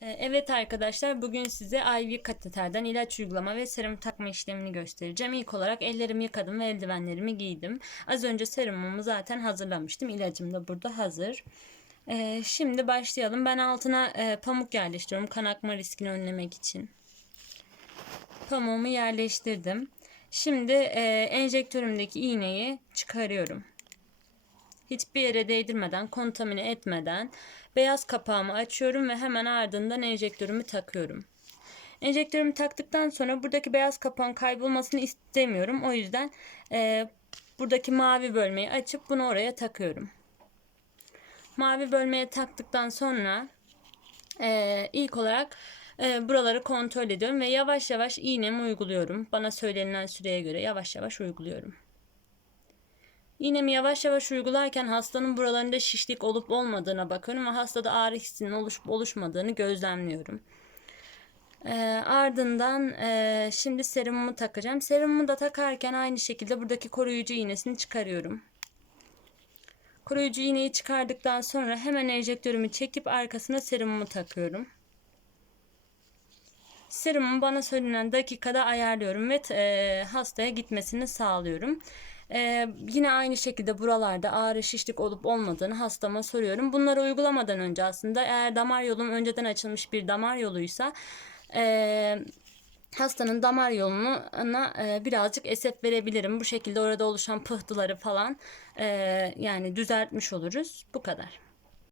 Ee, Evet arkadaşlar bugün size IV kateterden ilaç uygulama ve serum takma işlemini göstereceğim. İlk olarak ellerimi yıkadım ve eldivenlerimi giydim. Az önce serumumu zaten hazırlamıştım. İlacım da burada hazır. Ee, şimdi başlayalım. Ben altına e, pamuk yerleştiriyorum kan riskini önlemek için. Pamuğumu yerleştirdim. Şimdi e, enjektörümdeki iğneyi çıkarıyorum hiçbir yere değdirmeden, kontamine etmeden beyaz kapağımı açıyorum ve hemen ardından enjektörümü takıyorum. Enjektörümü taktıktan sonra buradaki beyaz kapağın kaybolmasını istemiyorum. O yüzden e, buradaki mavi bölmeyi açıp bunu oraya takıyorum. Mavi bölmeye taktıktan sonra e, ilk olarak e, buraları kontrol ediyorum ve yavaş yavaş iğnemi uyguluyorum. Bana söylenilen süreye göre yavaş yavaş uyguluyorum. İğnemi yavaş yavaş uygularken hastanın buralarında şişlik olup olmadığına bakıyorum ve hastada ağrı hissinin oluşup oluşmadığını gözlemliyorum. Ee, ardından e, şimdi serumumu takacağım. Serumumu da takarken aynı şekilde buradaki koruyucu iğnesini çıkarıyorum. Koruyucu iğneyi çıkardıktan sonra hemen enjektörümü çekip arkasına serumumu takıyorum. Serumu bana söylenen dakikada ayarlıyorum ve e, hastaya gitmesini sağlıyorum. Ee, yine aynı şekilde buralarda ağrı şişlik olup olmadığını hastama soruyorum. Bunları uygulamadan önce aslında eğer damar yolum önceden açılmış bir damar yoluysa e, hastanın damar yoluna e, birazcık esef verebilirim. Bu şekilde orada oluşan pıhtıları falan e, yani düzeltmiş oluruz. Bu kadar.